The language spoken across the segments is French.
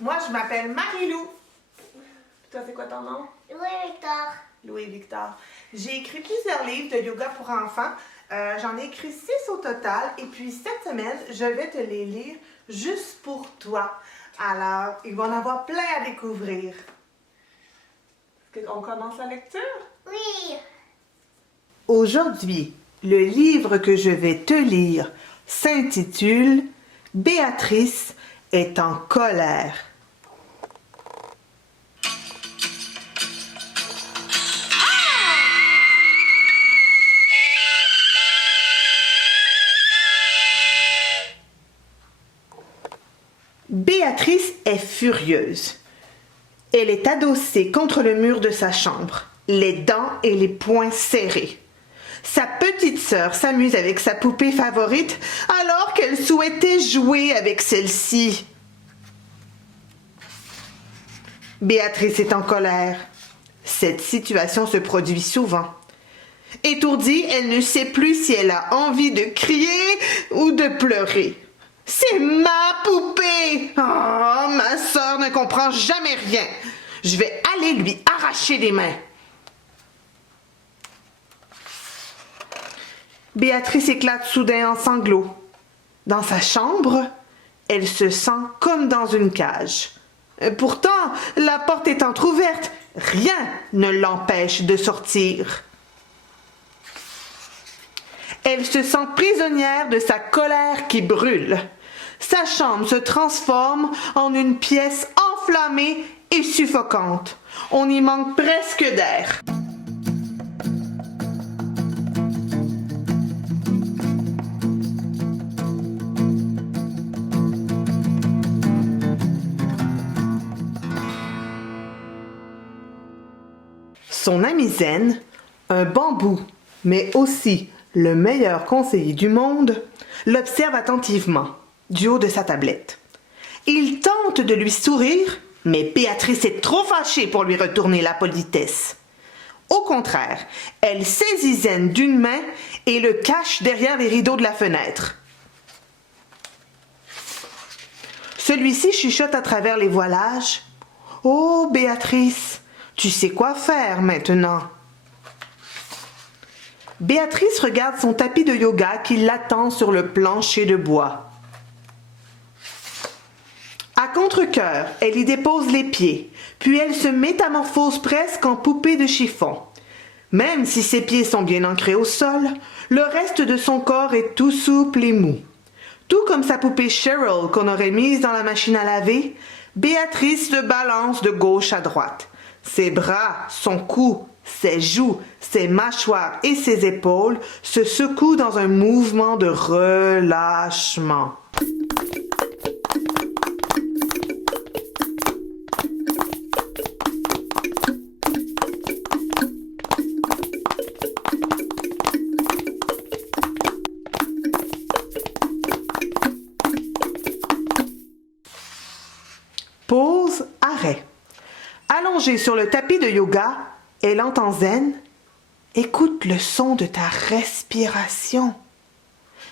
Moi, je m'appelle Marie-Lou. Toi, c'est quoi ton nom? Louis-Victor. Louis-Victor. J'ai écrit plusieurs livres de yoga pour enfants. J'en ai écrit 6 au total. Et puis, cette semaine, je vais te les lire juste pour toi. Alors, il va en avoir plein à découvrir. Est-ce qu'on commence la lecture? Oui. Aujourd'hui, le livre que je vais te lire s'intitule « Béatrice est en colère ». Béatrice est furieuse. Elle est adossée contre le mur de sa chambre, les dents et les poings serrés. Sa petite sœur s'amuse avec sa poupée favorite alors qu'elle souhaitait jouer avec celle-ci. Béatrice est en colère. Cette situation se produit souvent. Étourdie, elle ne sait plus si elle a envie de crier ou de pleurer. C'est ma poupée! Oh, ma sœur ne comprend jamais rien. Je vais aller lui arracher les mains. Béatrice éclate soudain en sanglots. Dans sa chambre, elle se sent comme dans une cage. Pourtant, la porte est entr'ouverte. Rien ne l'empêche de sortir. Elle se sent prisonnière de sa colère qui brûle. Sa chambre se transforme en une pièce enflammée et suffocante. On y manque presque d'air. Son ami zen, un bambou, mais aussi le meilleur conseiller du monde, l'observe attentivement, du haut de sa tablette. Il tente de lui sourire, mais Béatrice est trop fâchée pour lui retourner la politesse. Au contraire, elle saisit Zen d'une main et le cache derrière les rideaux de la fenêtre. Celui-ci chuchote à travers les voilages. « Oh, Béatrice, tu sais quoi faire maintenant. » Béatrice regarde son tapis de yoga qui l'attend sur le plancher de bois. À contre-cœur, elle y dépose les pieds, puis elle se métamorphose presque en poupée de chiffon. Même si ses pieds sont bien ancrés au sol, le reste de son corps est tout souple et mou. Tout comme sa poupée Cheryl qu'on aurait mise dans la machine à laver, Béatrice se balance de gauche à droite. Ses bras, son cou, ses joues, ses mâchoires et ses épaules se secouent dans un mouvement de relâchement. Pause, arrêt. Allongée sur le tapis de yoga, elle entend Zen. Écoute le son de ta respiration.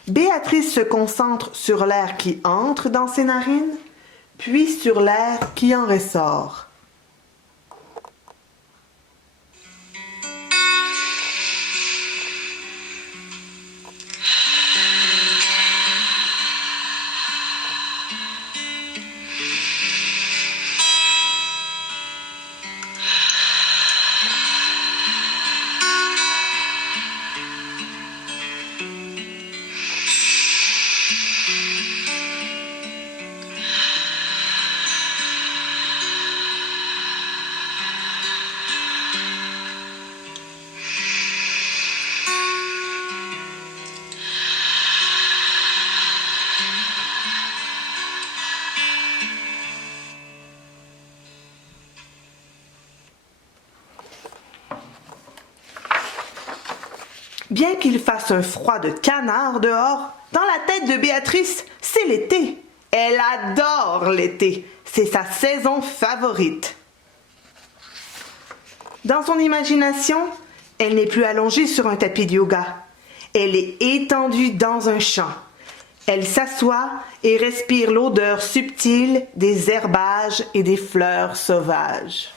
Béatrice se concentre sur l'air qui entre dans ses narines, puis sur l'air qui en ressort. Bien qu'il fasse un froid de canard dehors, dans la tête de Béatrice, c'est l'été. Elle adore l'été. C'est sa saison favorite. Dans son imagination, elle n'est plus allongée sur un tapis de yoga. Elle est étendue dans un champ. Elle s'assoit et respire l'odeur subtile des herbages et des fleurs sauvages.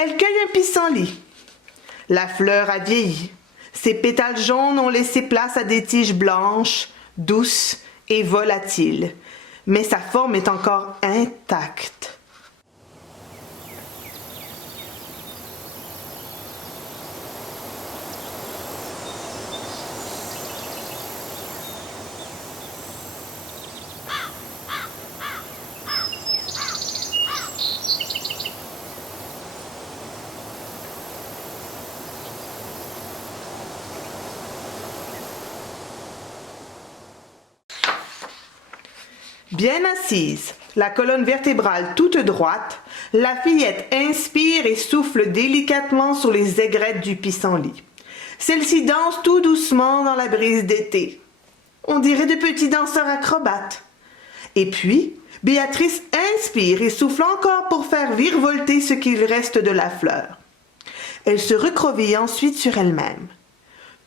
Elle cueille un pissenlit. La fleur a vieilli. Ses pétales jaunes ont laissé place à des tiges blanches, douces et volatiles. Mais sa forme est encore intacte. Bien assise, la colonne vertébrale toute droite, la fillette inspire et souffle délicatement sur les aigrettes du pissenlit. Celle-ci danse tout doucement dans la brise d'été. On dirait de petits danseurs acrobates. Et puis, Béatrice inspire et souffle encore pour faire virevolter ce qu'il reste de la fleur. Elle se recroqueville ensuite sur elle-même,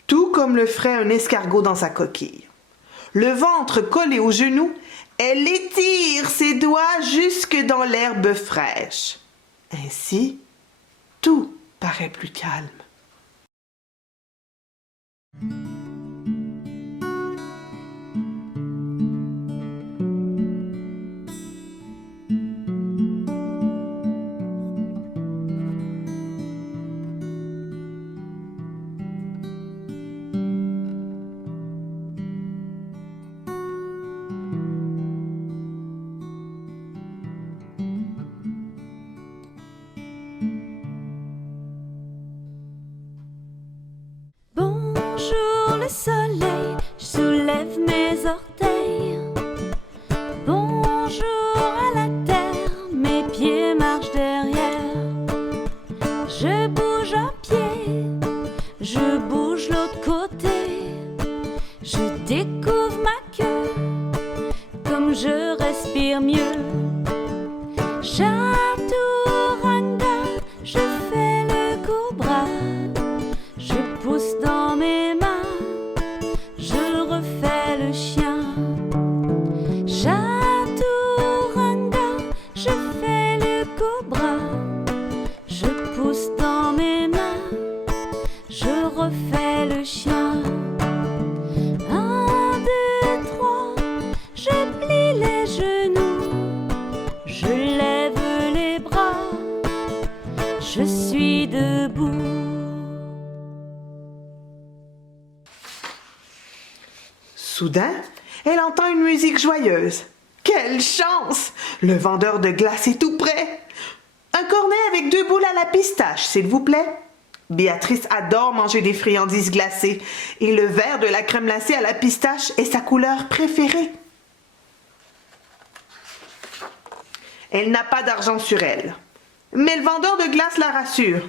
tout comme le ferait un escargot dans sa coquille. Le ventre collé aux genoux, elle étire ses doigts jusque dans l'herbe fraîche. Ainsi, tout paraît plus calme. Bonjour le soleil, je soulève mes orteils. Bonjour à la terre, mes pieds marchent derrière. Je bouge un pied, je bouge l'autre côté. Je découvre ma queue, comme je respire mieux. Chaturanga, je fais le cobra. Je pousse dans mes mains, je refais le chien. Chaturanga, je fais le cobra. Je pousse dans mes mains, je refais le chien. 1, 2, 3, je plie les genoux, je lève les bras, je suis debout. Soudain, elle entend une musique joyeuse. Quelle chance! Le vendeur de glace est tout près. Un cornet avec 2 boules à la pistache, s'il vous plaît. Béatrice adore manger des friandises glacées et le verre de la crème glacée à la pistache est sa couleur préférée. Elle n'a pas d'argent sur elle. Mais le vendeur de glace la rassure.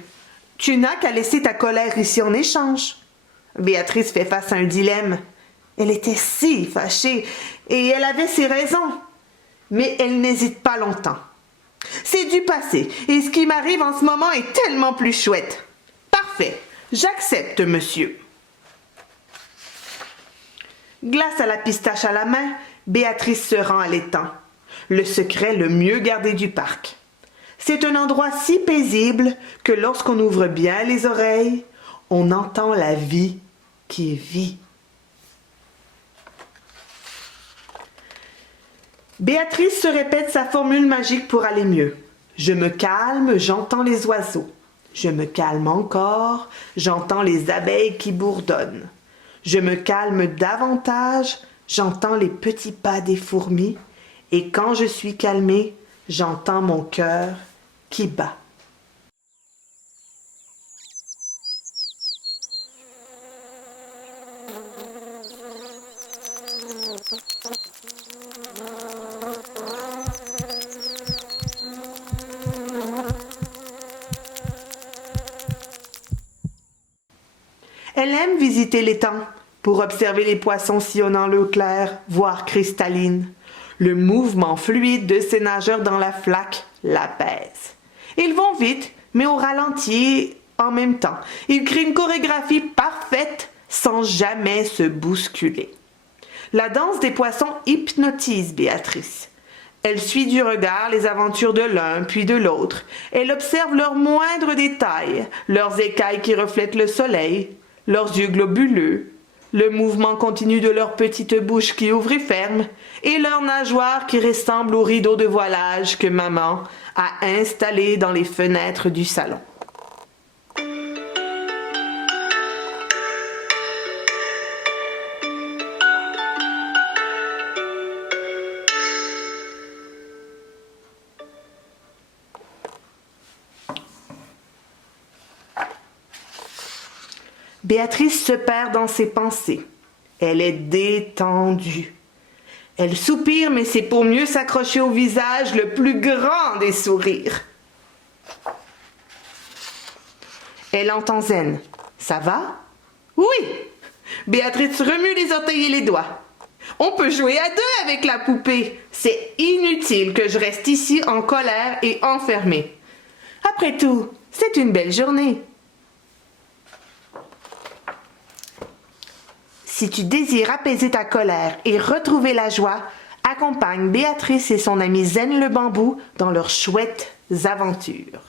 Tu n'as qu'à laisser ta colère ici en échange. Béatrice fait face à un dilemme. Elle était si fâchée et elle avait ses raisons. Mais elle n'hésite pas longtemps. C'est du passé et ce qui m'arrive en ce moment est tellement plus chouette. Parfait, j'accepte, monsieur. Glace à la pistache à la main, Béatrice se rend à l'étang, le secret le mieux gardé du parc. C'est un endroit si paisible que lorsqu'on ouvre bien les oreilles, on entend la vie qui vit. Béatrice se répète sa formule magique pour aller mieux. Je me calme, j'entends les oiseaux. Je me calme encore, j'entends les abeilles qui bourdonnent. Je me calme davantage, j'entends les petits pas des fourmis Et quand je suis calmée, j'entends mon cœur qui bat. Elle aime visiter l'étang pour observer les poissons sillonnant l'eau claire, voire cristalline. Le mouvement fluide de ces nageurs dans la flaque l'apaise. Ils vont vite, mais au ralenti en même temps. Ils créent une chorégraphie parfaite sans jamais se bousculer. La danse des poissons hypnotise Béatrice. Elle suit du regard les aventures de l'un puis de l'autre. Elle observe leurs moindres détails, leurs écailles qui reflètent le soleil, leurs yeux globuleux, le mouvement continu de leurs petites bouches qui ouvrent et ferment, et leurs nageoires qui ressemblent aux rideaux de voilage que maman a installés dans les fenêtres du salon. Béatrice se perd dans ses pensées. Elle est détendue. Elle soupire, mais c'est pour mieux s'accrocher au visage le plus grand des sourires. Elle entend Zen. « Ça va? »« Oui !» Béatrice remue les orteils et les doigts. « On peut jouer à deux avec la poupée. C'est inutile que je reste ici en colère et enfermée. Après tout, c'est une belle journée. » Si tu désires apaiser ta colère et retrouver la joie, accompagne Béatrice et son ami Zen le bambou dans leurs chouettes aventures.